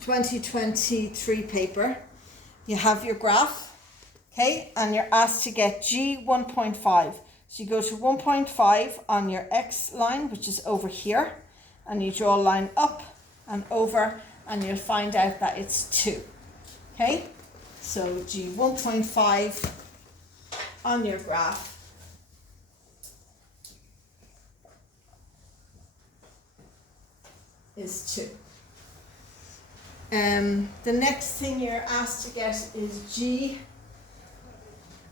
2023 paper. You have your graph, okay, and you're asked to get G 1.5. So you go to 1.5 on your X line, which is over here, and you draw a line up and over, and you'll find out that it's 2. Okay, so G 1.5 on your graph is 2. The next thing you're asked to get is G,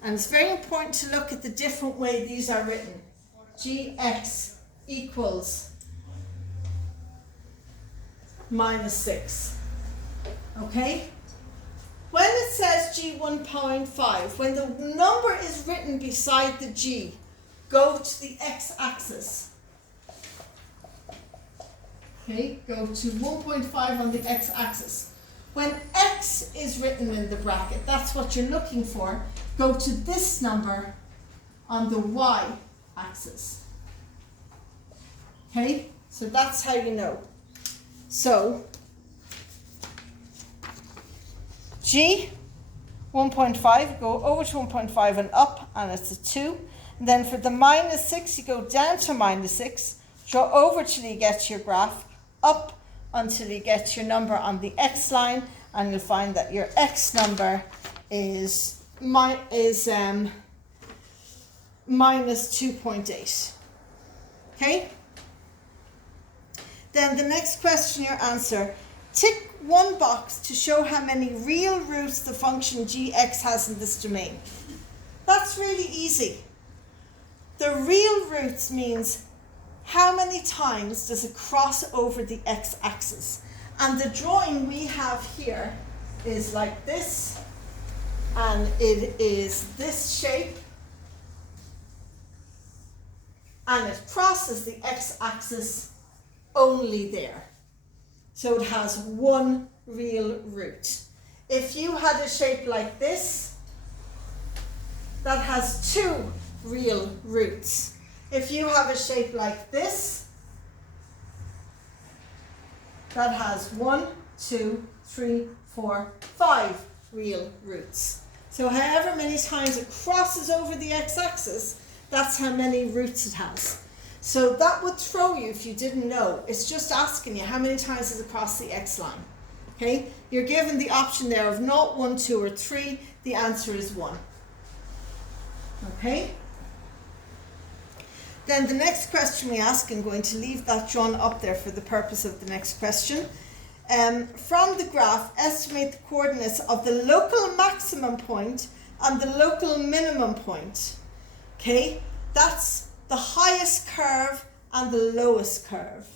and it's very important to look at the different way these are written. Gx equals minus 6. Okay? When it says G 1.5, when the number is written beside the G, go to the x-axis. Okay, go to 1.5 on the x-axis. When x is written in the bracket, that's what you're looking for, go to this number on the y-axis. Okay, so that's how you know. So, G 1.5, go over to 1.5 and up, and it's a 2. And then for the minus 6, you go down to minus 6, draw over till you get to your graph, up until you get your number on the x line, and you'll find that your x number is minus 2.8. Okay? Then the next question you answer, tick one box to show how many real roots the function gx has in this domain. That's really easy. The real roots means how many times does it cross over the x-axis? And the drawing we have here is like this, and it is this shape, and it crosses the x-axis only there. So it has one real root. If you had a shape like this, that has 2 real roots. If you have a shape like this, that has 1, 2, 3, 4, 5 real roots. So however many times it crosses over the x-axis, that's how many roots it has. So that would throw you if you didn't know. It's just asking you how many times does it cross the x line. Okay? You're given the option there of 0, 1, 2, or 3. The answer is 1. Okay? Then the next question we ask, I'm going to leave that drawn up there for the purpose of the next question. From the graph, estimate the coordinates of the local maximum point and the local minimum point. Okay, that's the highest curve and the lowest curve.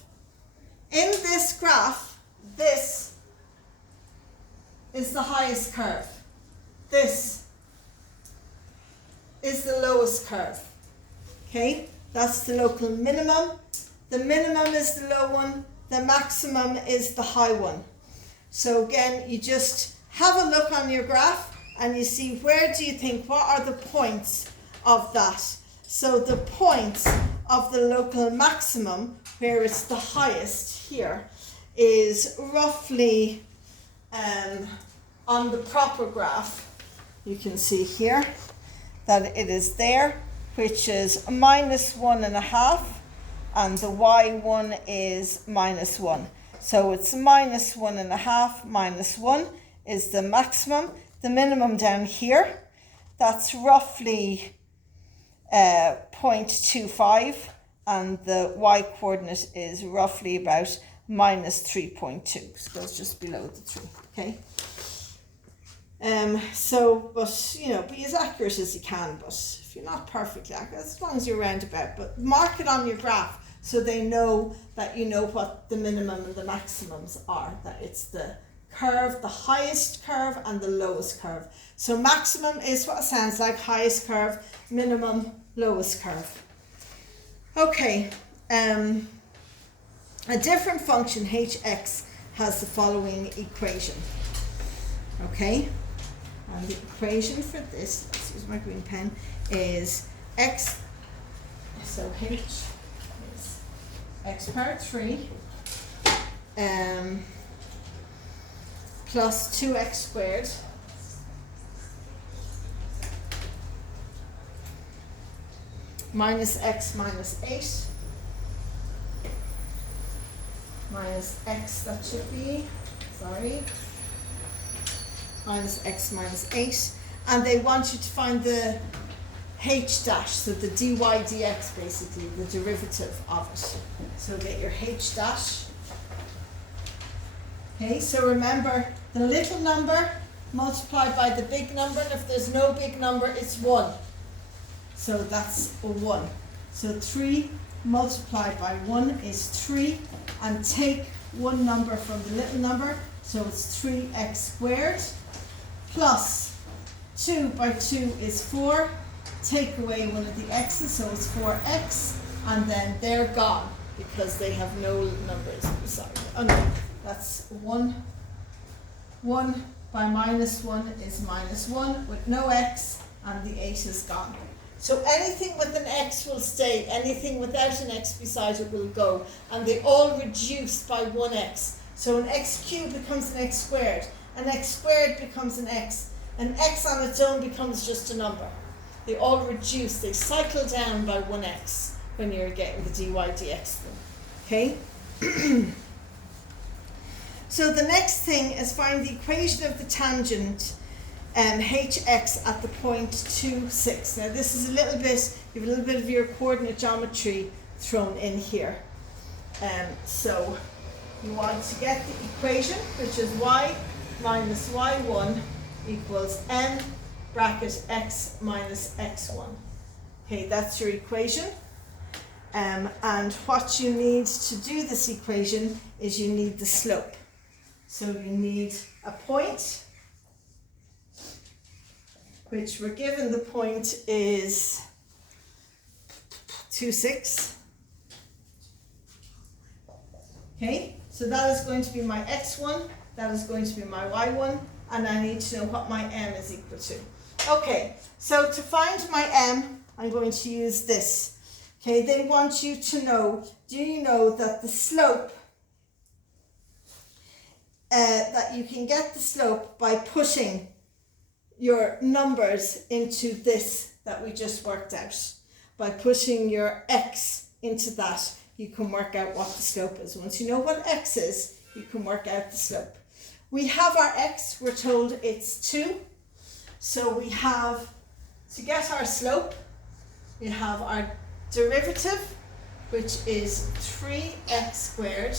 In this graph, this is the highest curve. This is the lowest curve. Okay? That's the local minimum. The minimum is the low one. The maximum is the high one. So again, you just have a look on your graph and you see where do you think, what are the points of that? So the points of the local maximum, where it's the highest here, is roughly on the proper graph. You can see here that it is there, which is -1.5, and the y1 is -1. So it's -1.5 minus 1 is the maximum. The minimum down here, that's roughly 0.25, and the y coordinate is roughly about -3.2. So it's just below the 3, okay? But you know, be as accurate as you can, but if you're not perfectly accurate, as long as you're roundabout, but mark it on your graph so they know that you know what the minimum and the maximums are, that it's the curve, the highest curve and the lowest curve. So maximum is what it sounds like, highest curve, minimum, lowest curve. Okay, a different function, hx, has the following equation. Okay, and the equation for this, let's use my green pen, is x, so h is x power 3 plus 2x squared minus x minus 8 minus x, that should be, sorry, minus x minus 8, and they want you to find the h dash, so the dy dx, basically the derivative of it. So get your h dash. Okay, so remember the little number multiplied by the big number, and if there's no big number, it's 1. So that's a 1. So 3 multiplied by 1 is 3, and take one number from the little number, so it's 3x squared, plus 2 by 2 is 4, take away one of the x's, so it's 4x, and then they're gone because they have no numbers beside it. Oh no, that's 1. 1 by minus 1 is minus 1 with no x, and the 8 is gone. So anything with an x will stay, anything without an x beside it will go, and they all reduce by 1x. So an x cubed becomes an x squared, an x squared becomes an x on its own becomes just a number. They all reduce, they cycle down by 1x when you're getting the dy dx thing. Okay? So the next thing is find the equation of the tangent hx at the point 2, 6. Now this is a little bit, you have a little bit of your coordinate geometry thrown in here. So you want to get the equation, which is y minus y1 equals n bracket x minus x1. Okay, that's your equation. And what you need to do this equation is you need the slope. So you need a point, which we're given the point is 2, 6. Okay, so that is going to be my x1, that is going to be my y1, and I need to know what my m is equal to. Okay, so to find my m, I'm going to use this. Okay, they want you to know, do you know that the slope, that you can get the slope by putting your numbers into this that we just worked out. By putting your x into that, you can work out what the slope is. Once you know what x is, you can work out the slope. We have our x, we're told it's 2. So we have, to get our slope, we have our derivative, which is 3x squared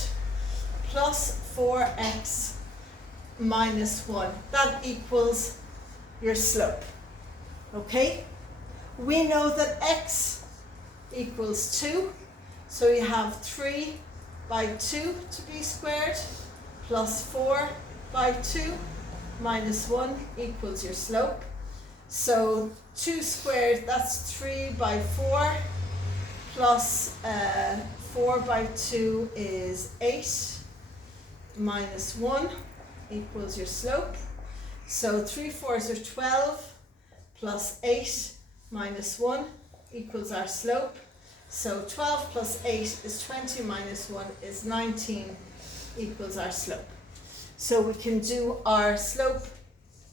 plus 4x minus 1. That equals your slope. Okay? We know that x equals 2, so you have 3 by 2 to be squared plus 4 by 2 minus 1 equals your slope. So 2 squared, that's 3 by 4 plus 4 by 2 is 8 minus 1 equals your slope. So 3 fours are 12 plus 8 minus 1 equals our slope. So 12 plus 8 is 20 minus 1 is 19 equals our slope. So we can do our slope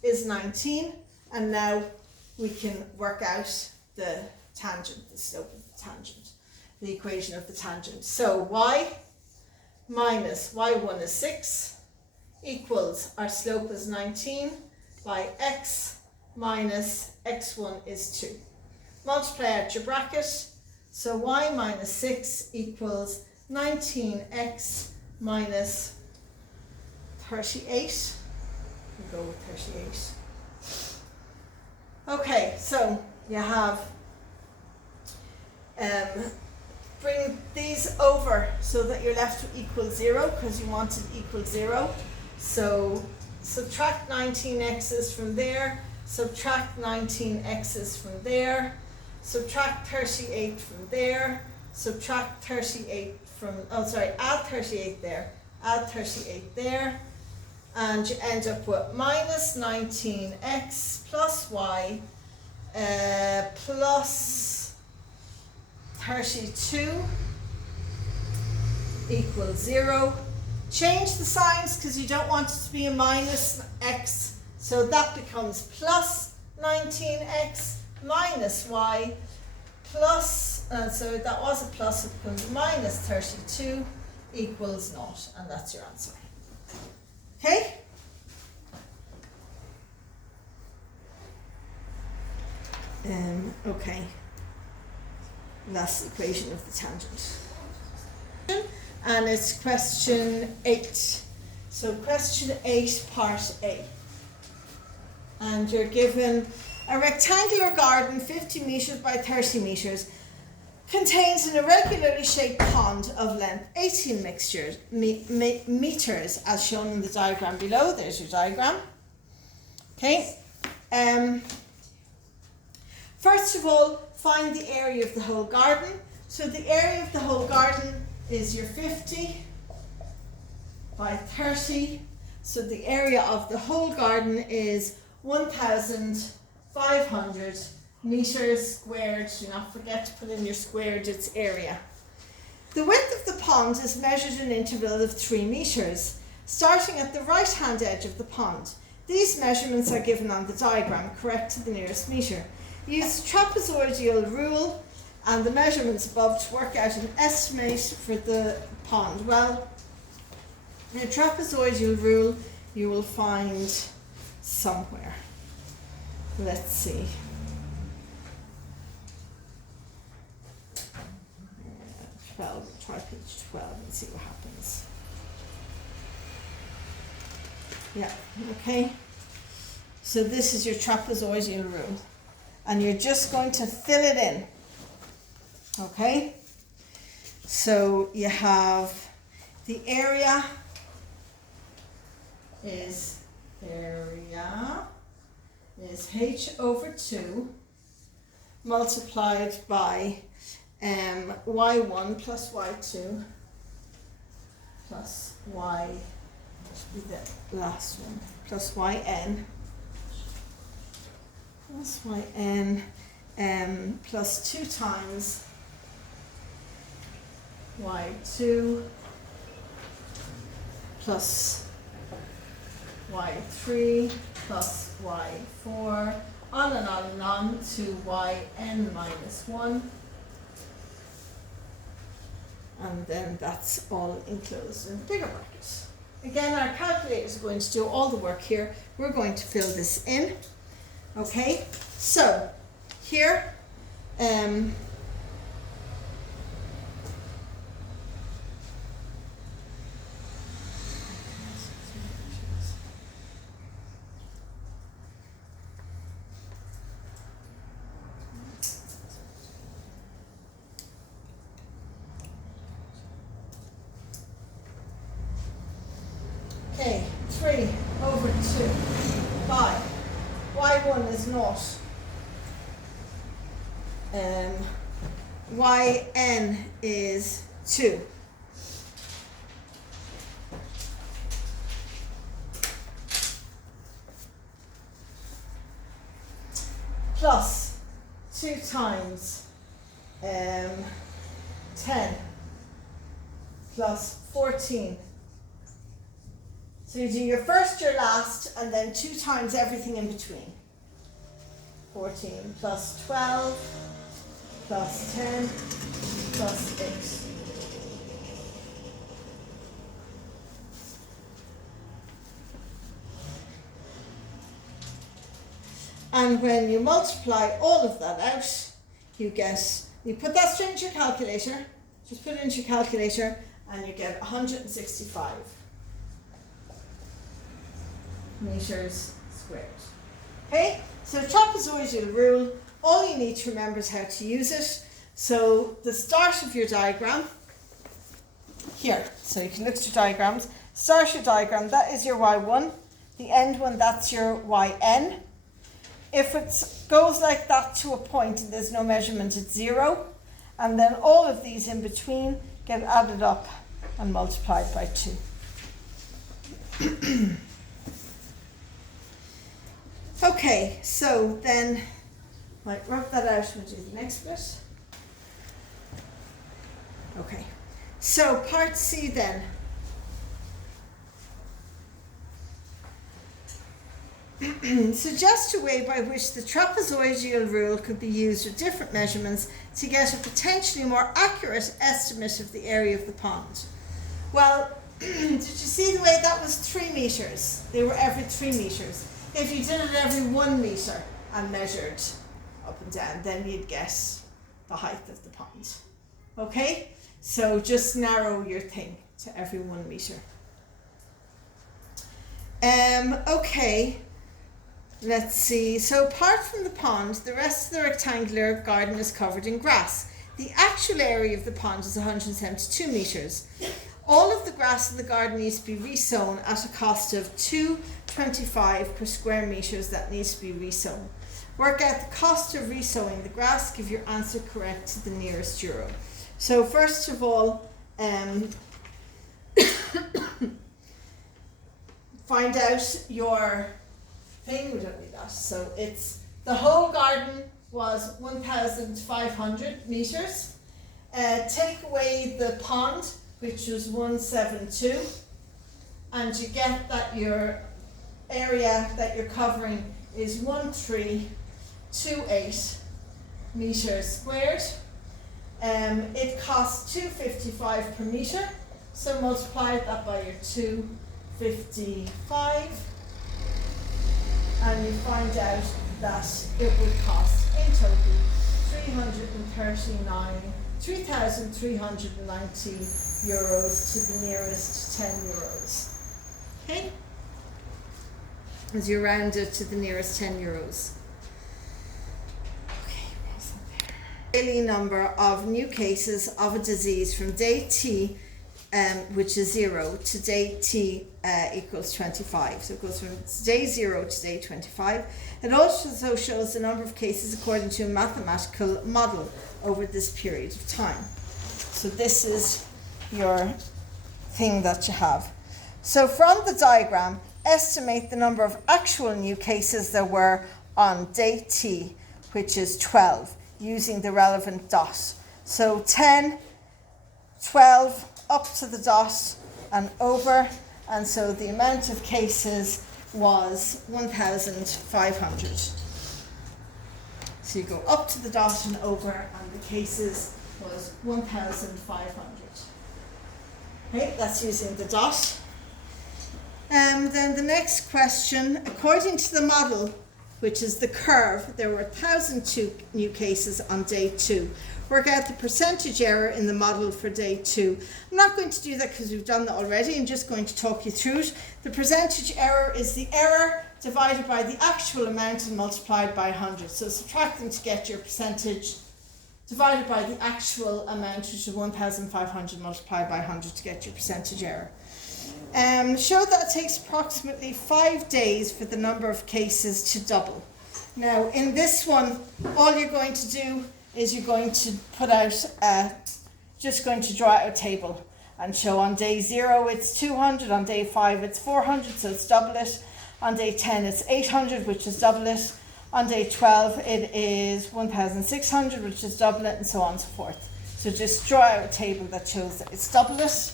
is 19, and now we can work out the tangent, the slope of the tangent, the equation of the tangent. So y minus y1 is 6 equals, our slope is 19 by x minus x1 is 2. Multiply out your bracket, so y minus 6 equals 19x minus 38. We'll go with 38. Okay, so you have, bring these over so that you're left with equal 0, because you wanted equal 0. So subtract 19 x's from there, subtract 19 x's from there, subtract 38 from there, subtract 38 from, add 38 there, add 38 there, and you end up with minus 19x plus y plus 32 equals 0. Change the signs because you don't want it to be a minus x, so that becomes plus 19x minus y plus, so that was a plus, it becomes minus 32 equals 0, and that's your answer. Okay? Okay. That's the equation of the tangent. And it's question 8. So question 8, part A. And you're given a rectangular garden 50 metres by 30 metres contains an irregularly shaped pond of length 18 metres as shown in the diagram below. There's your diagram. Okay. First of all, find the area of the whole garden. So the area of the whole garden is your 50 by 30. So the area of the whole garden is 1,500 metres squared. Do not forget to put in your squared its area. The width of the pond is measured in intervals of 3 metres, starting at the right hand edge of the pond. These measurements are given on the diagram, correct to the nearest metre. Use the trapezoidial rule and the measurements above to work out an estimate for the pond. Well, the trapezoidal rule you will find somewhere. Let's see. Try page 12 and see what happens. Yeah, okay. So this is your trapezoidal rule. And you're just going to fill it in. Okay? So you have the area is h over 2 multiplied by y1 plus y2 plus y, should be the last one, plus yn plus yn plus 2 times y2 plus y3 plus y4, on and on and on to yn minus 1. And then that's all enclosed in bigger brackets. Again, our calculator is going to do all the work here. We're going to fill this in. Okay, so here, okay, 3 over 2 by y1 is not. Yn is 2. Plus 2 times 10 plus 14. So you do your first, your last, and then 2 times everything in between. 14 plus 12 plus 10 plus 8. And when you multiply all of that out, you put that straight into your calculator, just put it into your calculator, and you get 165 meters squared. Okay, so trapezoidal rule, all you need to remember is how to use it. So the start of your diagram, here, so you can look at your diagrams, start your diagram, that is your y1, the end one, that's your yn. If it goes like that to a point and there's no measurement, it's 0, and then all of these in between get added up and multiplied by 2. Okay, so then, right, rub that out and we'll do the next bit. Okay, so part C then. Suggest a way by which the trapezoidial rule could be used with different measurements to get a potentially more accurate estimate of the area of the pond. Well, did you see the way that was 3 meters? They were every 3 meters. If you did it every 1 meter and measured up and down, then you'd get the height of the pond. Okay? So just narrow your thing to every 1 meter. Okay, let's see. So apart from the pond, the rest of the rectangular garden is covered in grass. The actual area of the pond is 172 meters. All of the grass in the garden needs to be resown at a cost of $2.25 per square meters that needs to be resown. Work out the cost of resowing the grass, give your answer correct to the nearest euro. So first of all, find out your thing. We don't need that. So it's the whole garden was 1,500 meters. Take away the pond, which was 172, and you get that your area that you're covering is 1328 meters squared. It costs $2.55 per meter, so multiply that by your 2.55, and you find out that it would cost in total 3,390 euros to the nearest 10 euros. Okay? As you round it to the nearest 10 euros. Okay, daily number of new cases of a disease from day T, which is 0, to day T equals 25. So it goes from day 0 to day 25. It also shows the number of cases according to a mathematical model over this period of time. So this is your thing that you have. So from the diagram, estimate the number of actual new cases there were on day T, which is 12, using the relevant dot. So 10, 12, up to the dot and over, and so the amount of cases was 1,500. So you go up to the dot and over, and the cases was 1,500. Okay, that's using the dot. Then the next question, according to the model, which is the curve, there were 1,002 new cases on day 2. Work out the percentage error in the model for day 2. I'm not going to do that because we've done that already. I'm just going to talk you through it. The percentage error is the error divided by the actual amount and multiplied by 100. So subtracting to get your percentage divided by the actual amount, which is 1,500 multiplied by 100 to get your percentage error. Show that it takes approximately 5 days for the number of cases to double. Now in this one, all you're going to do is you're going to put out, just going to draw out a table and show on day 0 it's 200, on day 5 it's 400, so it's double it. On day 10 it's 800, which is double it. On day 12 it is 1,600, which is double it, and so on and so forth. So just draw out a table that shows that it's double it.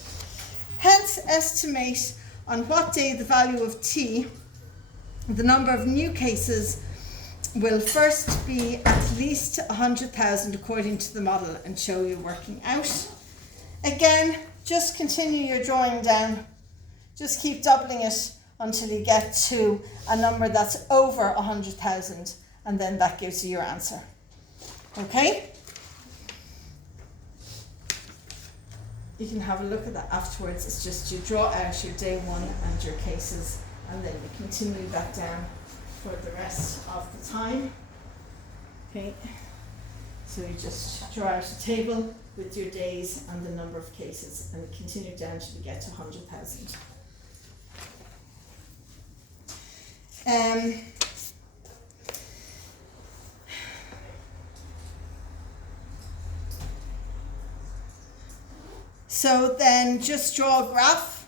Hence, estimate on what day the value of T, the number of new cases, will first be at least 100,000 according to the model, and show you working out. Again, just continue your drawing down. Just keep doubling it until you get to a number that's over 100,000, and then that gives you your answer. Okay? You can have a look at that afterwards. It's just you draw out your day 1 and your cases, and then you continue that down for the rest of the time. Okay, so you just draw out a table with your days and the number of cases, and continue down till you get to 100,000. So then just draw a graph.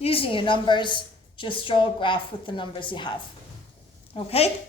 Using your numbers, just draw a graph with the numbers you have. Okay?